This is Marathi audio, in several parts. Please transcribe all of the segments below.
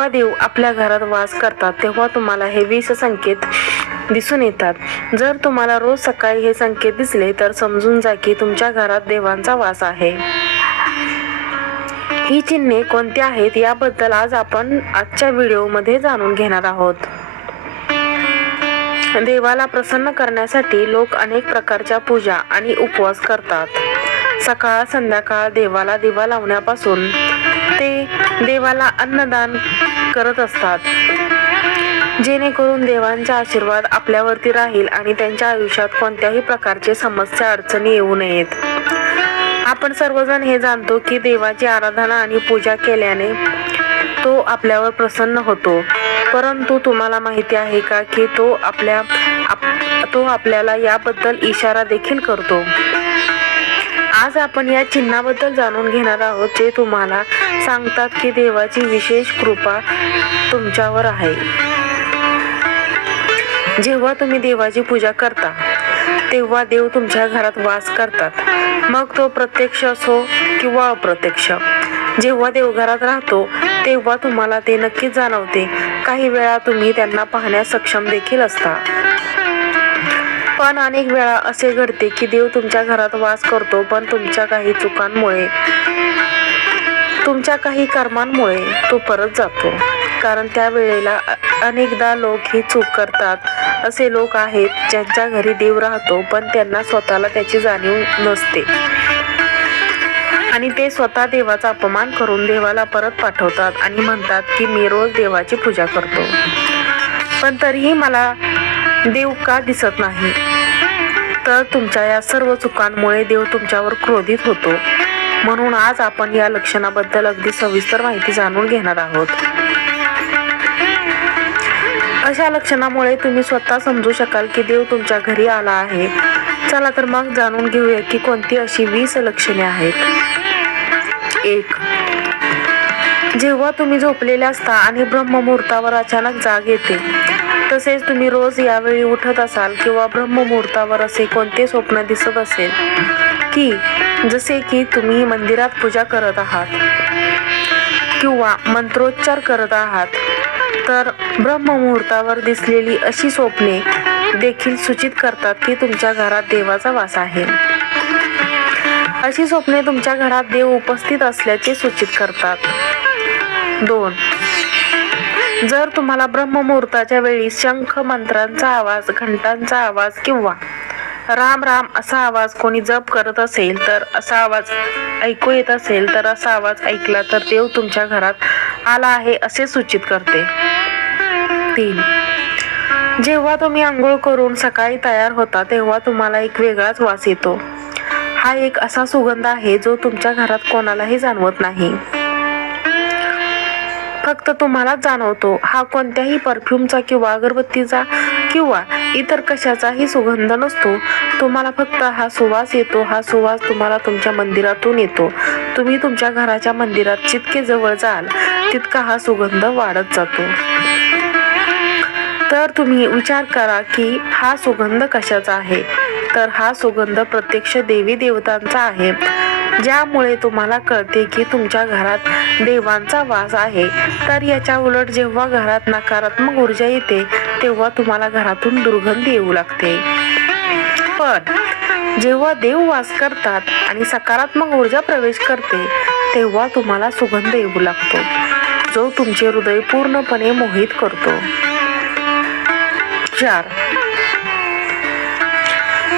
जेव्हा देव आपल्या घरात वास करतात तेव्हा तुम्हाला हे 20 संकेत दिसून येतात. जर तुम्हाला रोज सकाळी हे संकेत दिसले तर समजून जा की तुमच्या घरात देवांचा वास आहे. ही चिन्हे कोणती आहेत याबद्दल आज आपण आजच्या व्हिडिओमध्ये जाणून घेणार आहोत. देवाला प्रसन्न करण्यासाठी लोक अनेक प्रकारच्या पूजा आणि उपवास करतात. सकाळ संध्याकाळ देवाला दिवा लावण्यापासून ते देवाला अन्नदान करत असतात, जेणेकरून देवांचा आशीर्वाद आपल्यावरती राहील आणि त्यांच्या आयुष्यात कोणत्याही प्रकारचे समस्या अडचणी येऊ नयेत. आपण सर्वजण हे जाणतो की देवाची आराधना आणि पूजा केल्याने तो आपल्यावर प्रसन्न होतो, परंतु तुम्हाला माहिती आहे का की तो आपल्याला याबद्दल इशारा देखील करतो. आज आपण या चिन्हाबद्दल जाणून घेणार आहोत जे तुम्हाला सांगतात की देवाची विशेष कृपा तुमच्यावर आहे. जेव्हा तुम्ही देवाची पूजा करता तेव्हा देव तुमच्या घरात वास करतात, मग तो प्रत्यक्ष असो किंवा अप्रत्यक्ष. जेव्हा देव घरात राहतो तेव्हा तुम्हाला ते नक्कीच जाणवते. काही वेळा तुम्ही त्यांना पाहण्यास सक्षम देखील असता, पण अनेक वेळा असे घडते की देव तुमच्या घरात वास करतो पण तुमच्या काही चुकांमुळे, तुमच्या काही कर्मांमुळे तो परत जातो. कारण त्यावेळेला अनेकदा लोक ही चूक करतात. असे लोक आहेत ज्यांच्या घरी देव राहतो पण त्यांना स्वतःला त्याची जाणीव नसते आणि ते स्वतः देवाचा अपमान करून देवाला परत पाठवतात आणि म्हणतात की मी रोज देवाची पूजा करतो पण तरीही मला देव का दिसत नाही. तर तुमच्या या सर्व चुकांमुळे देव तुमच्यावर क्रोधित होतो. म्हणून आज आपण या लक्षणाबद्दल अगदी सविस्तर माहिती जाणून घेणार आहोत. अशा लक्षणामुळे तुम्ही स्वतः समजू शकाल की देव तुमच्या घरी आला आहे. चला तर मग जाणून घेऊया की कोणती अशी 20 लक्षणे आहेत. 1. जेव्हा तुम्ही झोपलेले असता आणि ब्रह्ममुहूर्तावर अचानक जाग येते, तसेच तुम्ही रोज यावेळी उठत असाल किंवा ब्रह्ममुहूर्तावर असे कोणते स्वप्न दिसत असेल की जसे की तुम्ही मंदिरात पूजा करत आहात किंवा मंत्रोच्चार करत आहात, तर ब्रह्ममुहूर्तावर दिसलेली अशी स्वप्ने देखील सूचित करतात की तुमच्या घरात देवाचा वास आहे. अशी स्वप्ने तुमच्या घरात देव उपस्थित असल्याचे सूचित करतात. 2. जर तुम्हाला ब्रह्ममुहूर्ताच्या वेळी शंख मंत्रांचा आवाज, घंटांचा आवाज किंवा राम राम असा आवाज कोणी जप करत असेल तर असा आवाज ऐकू येत असेल तर असा आवाज ऐकला तर देव तुमच्या घरात आला आहे असे सूचित करते. 3. जेव्हा तुम्ही आंघोळ करून सकाळी तयार होता तेव्हा तुम्हाला एक वेगळाच वास येतो. हा एक असा सुगंध आहे जो तुमच्या घरात कोणालाही जाणवत नाही, फक्त तुम्हालाच जाणवतो. हा कोणत्याही परफ्यूमचा किंवा अगरबत्तीचा किंवा इतर कशाचाही सुगंध नसतो. तुम्हाला फक्त हा सुवास येतो. हा सुवास तुम्हाला तुमच्या मंदिरातून येतो. तुम्ही तुमच्या घराच्या मंदिरात जितके जवळ जाल तितका हा सुगंध वाढत जातो. तर तुम्ही विचार करा की हा सुगंध कशाचा आहे. तर हा सुगंध प्रत्यक्ष देवी देवतांचा आहे, ज्यामुळे तुम्हाला कळते की तुमच्या घरात देवांचा वास आहे. तर याच्या उलट जेव्हा घरात नकारात्मक ऊर्जा येते तेव्हा तुम्हाला घरातून दुर्गंध येऊ लागते. पण जेव्हा देव वास करतात आणि सकारात्मक ऊर्जा प्रवेश करते तेव्हा तुम्हाला सुगंध येऊ लागतो, जो तुमचे हृदय पूर्णपणे मोहित करतो. 4.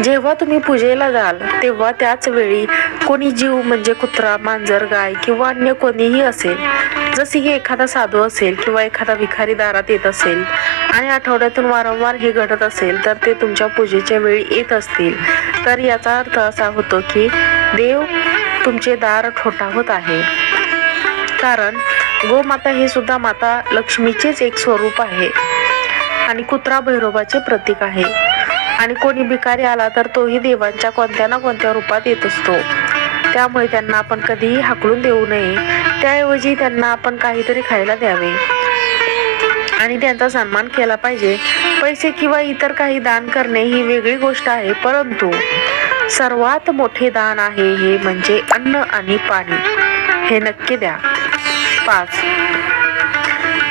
जेव्हा तुम्ही पूजेला जाल तेव्हा त्याच वेळी कोणी जीव म्हणजे कुत्रा, मांजर, गाय किंवा अन्य कोणीही असेल, जसे की एखादा साधू असेल किंवा एखादा भिकारी दारात येत असेल आणि आठवड्यातून वारंवार हे घडत असेल तर ते तुमच्या पूजेच्या वेळी येत असतील, तर याचा अर्थ असा होतो की देव तुमचे दार ठोठावत आहे. कारण गोमाता हे सुद्धा माता लक्ष्मीचेच एक स्वरूप आहे आणि कुत्रा भैरवाचे प्रतीक आहे. आणि कोणी भिकारी आला तर तोही देवांच्या कोणत्या ना कोणत्या रूपात येत असतो. त्यामुळे त्यांना आपण कधीही हाकलून देऊ नये. त्याऐवजी त्यांना आपण काहीतरी खायला द्यावे आणि त्यांचा सन्मान केला पाहिजे. पैसे किंवा इतर काही दान करणे ही वेगळी गोष्ट आहे, परंतु सर्वात मोठे दान आहे हे म्हणजे अन्न आणि पाणी. हे नक्की द्या. 5.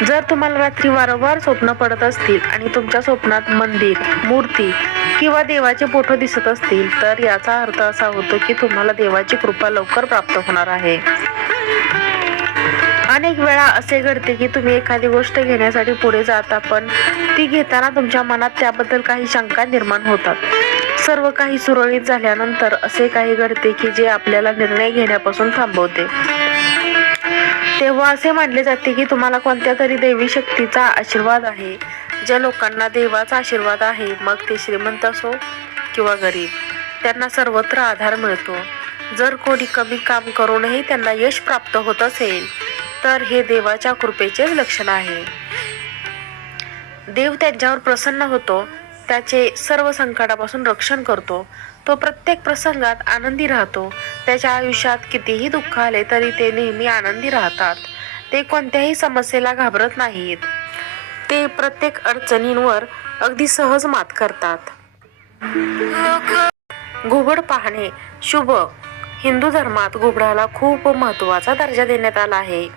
जर तुम्हाला रात्री वारंवार स्वप्न पडत असतील आणि तुमच्या स्वप्नात मंदिर, मूर्ती किंवा देवाचे फोटो दिसत असतील तर याचा अर्थ असा होतो की तुम्हाला देवाची कृपा लवकर प्राप्त होणार आहे. अनेक वेळा असे घडते की तुम्ही एखादी गोष्ट घेण्यासाठी पुढे जाता, पण ती घेताना तुमच्या मनात त्याबद्दल काही शंका निर्माण होतात. सर्व काही सुरळीत झाल्यानंतर असे काही घडते की जे आपल्याला निर्णय घेण्यापासून थांबवते. तेव्हा असे मानले जाते की तुम्हाला कोणत्या तरी दैवी शक्तीचा आशीर्वाद आहे. ज्या लोकांना देवाचा आशीर्वाद आहे, मग ते श्रीमंत असो किंवा गरीब, त्यांना सर्वत्र आधार मिळतो. जर कोणी कमी काम करूनही त्यांना यश प्राप्त होत असेल तर हे देवाच्या कृपेचेच लक्षण आहे. देव त्यांच्यावर प्रसन्न होतो, त्याचे सर्व संकटापासून रक्षण करतो. तो प्रत्येक प्रसंगात आनंदी राहतो. त्याच्या आयुष्यात कितीही दुःख आले तरी ते नेहमी आनंदी राहतात. ते कोणत्याही समस्येला घाबरत नाहीत. ते प्रत्येक अडचणींवर अगदी सहज मात करतात. घुबड पाहणे शुभ. हिंदू धर्मात घुबडाला खूप महत्त्वाचा दर्जा देण्यात आला आहे.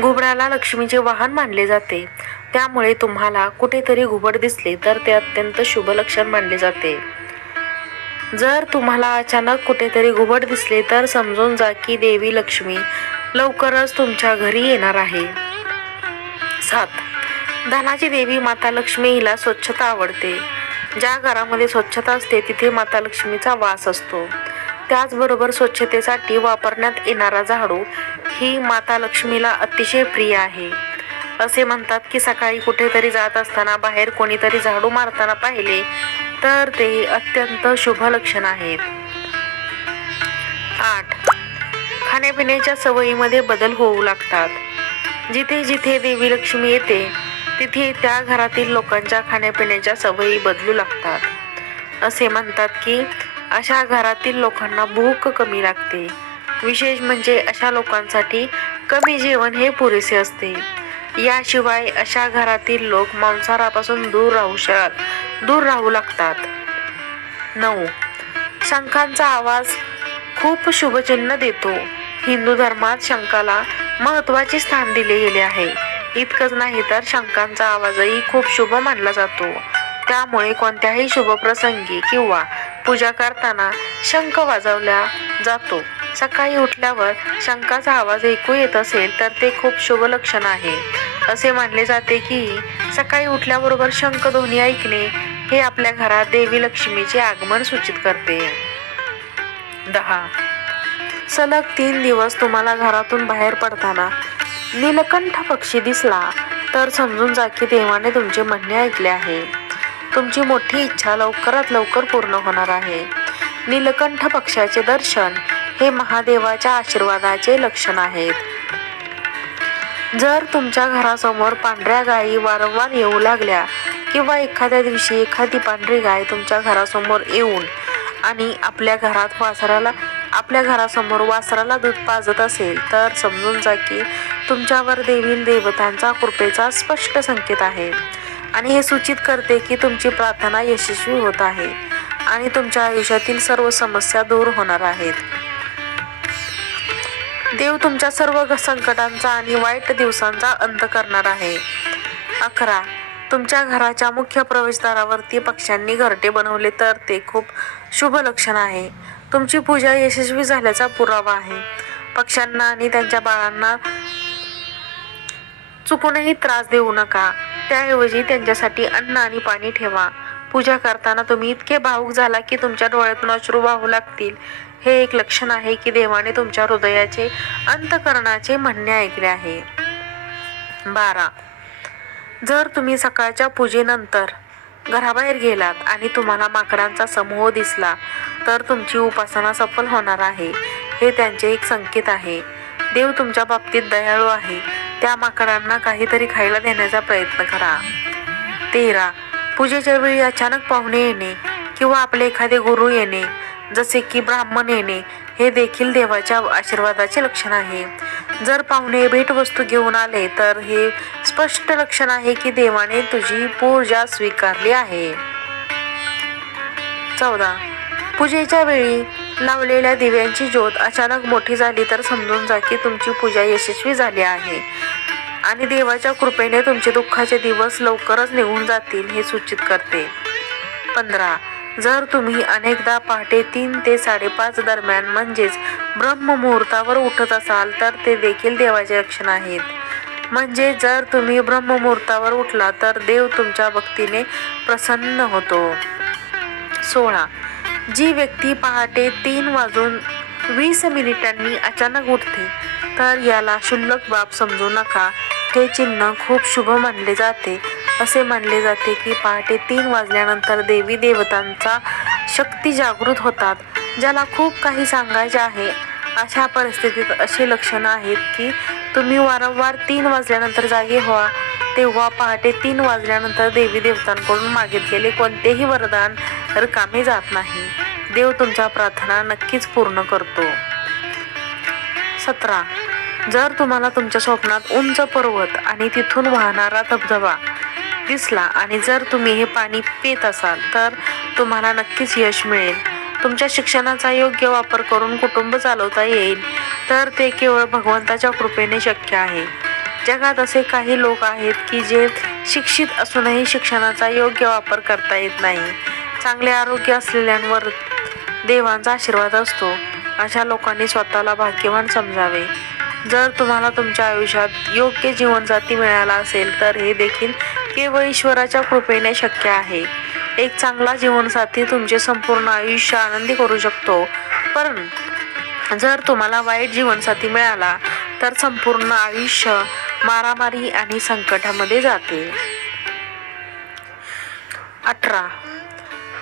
घुबडाला लक्ष्मीचे वाहन मानले जाते. त्यामुळे तुम्हाला कुठेतरी घुबड दिसले तर ते अत्यंत शुभ लक्षण मानले जाते. जर तुम्हाला अचानक कुठेतरी घुबड दिसले तर समजून जा की देवी लक्ष्मी लवकरच तुमच्या घरी येणार आहे. 7. धनाची देवी माता लक्ष्मी हिला स्वच्छता आवडते. ज्या घरामध्ये स्वच्छता असते तिथे माता लक्ष्मीचा वास असतो. त्याचबरोबर स्वच्छतेसाठी वापरण्यात येणारा झाडू ही माता लक्ष्मीला अतिशय प्रिय आहे. असे म्हणतात की सकाळी कुठेतरी जात असताना बाहेर कोणीतरी झाडू मारताना पाहिले तर ते अत्यंत शुभ लक्षण आहेत. 8. खाण्यापिण्याच्या सवयीमध्ये बदल होऊ लागतात. जिथे जिथे देवी लक्ष्मी येते तिथे त्या घरातील लोकांच्या खाण्यापिण्याच्या सवयी बदलू लागतात. असे म्हणतात की अशा घरातील लोकांना भूक कमी लागते. विशेष म्हणजे अशा लोकांसाठी कमी जेवण हे पुरेसे असते. याशिवाय अशा घरातील लोक मांसाहारापासून दूर राहू लागतात. 9. शंखांचा आवाज खूप शुभचिन्ह देतो. हिंदू धर्मात शंखाला महत्त्वाचे स्थान दिले गेले आहे. इतकंच नाही तर शंखांचा आवाजही खूप शुभ मानला जातो. त्यामुळे कोणत्याही शुभ प्रसंगी किंवा पूजा करताना शंख वाजवला जातो. सकाळी उठल्यावर शंखाचा आवाज ऐकू येत असेल तर ते खूप शुभ लक्षण आहे. असे मानले जाते की सकाळी उठल्याबरोबर शंखध्वनी ऐकणे हे आपल्या घरात देवी लक्ष्मीचे आगमन सूचित करते. 10. सलग 3 दिवस तुम्हाला घरातून बाहेर पडताना नीलकंठ पक्षी दिसला तर समजून जा की देवाने तुमचे म्हणणे ऐकले आहे. तुमची मोठी इच्छा लवकरात लवकर पूर्ण होणार आहे. नीलकंठ पक्षाचे दर्शन हे महादेवाच्या आशीर्वादाचे लक्षण आहेत. जर तुमच्या घरासमोर पांढऱ्या गायी वारंवार येऊ लागल्या किंवा एखाद्या दिवशी एखादी पांढरी गाय तुमच्या घरासमोर येऊन आणि आपल्या घरासमोर वासराला दूध पाजत असेल तर समजून जा की तुमच्यावर देवी देवतांचा कृपेचा स्पष्ट संकेत आहे आणि हे सूचित करते की तुमची प्रार्थना यशस्वी होत आहे आणि तुमच्या आयुष्यातील सर्व समस्या दूर होणार आहेत. देव तुमच्या सर्व संकटांचा आणि वाईट दिवसांचा अंत करणार आहे. 11. तुमच्या घराच्या मुख्य प्रवेशद्वारावरती पक्ष्यांनी घरटे बनवले तर ते खूप शुभ लक्षण आहे. तुमची पूजा यशस्वी झाल्याचा पुरावा आहे. पक्ष्यांना आणि त्यांच्या बाळांना चुकूनही त्रास देऊ नका. त्याऐवजी त्यांच्यासाठी अन्न आणि पाणी ठेवा. पूजा करताना तुम्ही इतके भावुक झाला की तुमच्या डोळ्यातून अश्रू वाहू लागतील. हे एक लक्षण आहे की देवाने तुमच्या हृदयाचे अंतःकरणाचे म्हणणे ऐकले आहे. 12. जर तुम्ही सकाळच्या पूजेनंतर घराबाहेर गेलात आणि तुम्हाला माकडांचा समूह दिसला तर तुमची उपासना सफल होणार आहे. हे त्यांचे एक संकेत आहे. देव तुमच्या बाबतीत दयाळू आहे. त्या माकडांना काहीतरी खायला देण्याचा प्रयत्न करा. 13. पूजेच्या वेळी अचानक पाहुणे येणे किंवा आपले एखादे गुरु येणे जसे की ब्राह्मण येणे हे देखील देवाच्या आशीर्वादाचे लक्षण आहे. जर पाहुणे भेटवस्तू घेऊन आले तर हे स्पष्ट लक्षण आहे की देवाने तुझी पूजा स्वीकारली आहे. 14. पूजेच्या वेळी लावलेल्या दिव्यांची ज्योत अचानक मोठी झाली तर समजून जा की तुमची पूजा यशस्वी झाली आहे आणि देवाच्या कृपेने तुमचे दुःखाचे दिवस लवकरच निघून जातील हे सूचित करते. 15. जर तुम्ही अनेकदा पहाटे 3 ते 5:30 दरम्यान म्हणजेच ब्रह्ममुहूर्तावर उठत असाल तर ते देखील देवाचे लक्षण आहेत. म्हणजे जर तुम्ही ब्रह्ममुहूर्तावर उठला तर देव तुमच्या भक्तीने प्रसन्न होतो. 16. जी व्यक्ती पहाटे 3:20 अचानक उठते तर याला क्षुल्लक बाब समजू नका. हे चिन्ह खूप शुभ मानले जाते. असे मानले जाते की पहाटे 3 वाजल्यानंतर देवी देवतांचा शक्ती जागृत होतात. ज्याला खूप काही सांगायचे आहे अशा परिस्थितीत अशी लक्षणं आहेत की तुम्ही वारंवार 3 वाजल्यानंतर जागे व्हा. तेव्हा पहाटे 3 वाजल्यानंतर देवी देवतांकडून मागितलेले कोणतेही वरदान रिकामे जात नाही. देव तुमच्या प्रार्थना नक्कीच पूर्ण करतो. 17. जर तुम्हाला तुमच्या स्वप्नात उंच पर्वत आणि तिथून वाहणारा धबधबा दिसला आणि जर तुम्ही हे पाणी पित असाल तर तुम्हाला नक्कीच यश मिळेल. तुमच्या शिक्षणाचा योग्य वापर करून कुटुंब चालवता येईल तर ते केवळ भगवंताच्या कृपेने शक्य आहे. जगात असे काही लोक आहेत की जे शिक्षित असूनही शिक्षणाचा योग्य वापर करता येत नाही. चांगले आरोग्य असलेल्यांवर देवांचा आशीर्वाद असतो. अशा लोकांनी स्वतःला भाग्यवान समजावे. जर तुम्हाला तुमच्या आयुष्यात योग्य जीवनसाथी मिळाला असेल तर हे देखील केवळ ईश्वराच्या कृपेने शक्य आहे. एक चांगला जीवनसाथी तुमचे संपूर्ण आयुष्य आनंदी करू शकतो. पण जर तुम्हाला वाईट जीवनसाथी मिळाला तर संपूर्ण आयुष्य मारामारी आणि संकटामध्ये जाते. 18.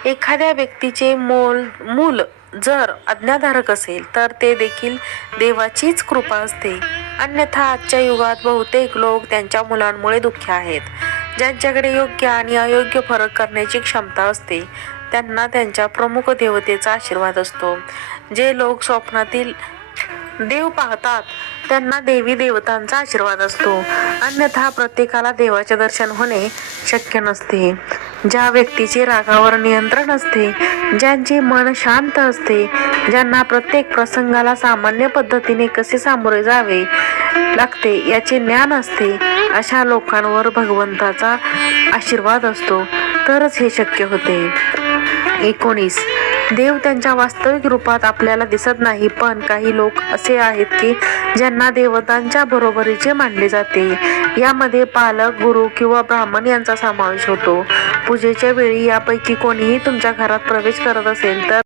एखाद्या व्यक्तीचे मूल जर आज्ञाधारक असेल तर ते देखील देवाचीच कृपा असते. अन्यथा आजच्या युगात बहुतेक लोक त्यांच्या मुलांमुळे दुःखी आहेत. ज्यांच्याकडे योग्य आणि अयोग्य फरक करण्याची क्षमता असते त्यांना त्यांच्या प्रमुख देवतेचा आशीर्वाद असतो. जे लोक स्वप्नातील देव पाहतात त्यांना देवी देवतांचा आशीर्वाद असतो. अन्यथा प्रत्येकाला देवाचे दर्शन होणे शक्य नसते. ज्या व्यक्तीचे रागावर नियंत्रण असते, ज्यांचे मन शांत असते, ज्यांना प्रत्येक प्रसंगाला सामान्य पद्धतीने कसे सामोरे जावे लागते याचे ज्ञान असते, अशा लोकांवर भगवंताचा आशीर्वाद असतो तरच हे शक्य होते. 19. देव त्यांच्या वास्तविक रूपात आपल्याला दिसत नाही, पण काही लोक असे आहेत की ज्यांना देवतांच्या बरोबरीचे मानले जाते. यामध्ये पालक, गुरु किंवा ब्राह्मण यांचा समावेश होतो. पूजेच्या वेळी यापैकी कोणीही तुमच्या घरात प्रवेश करत असेल तर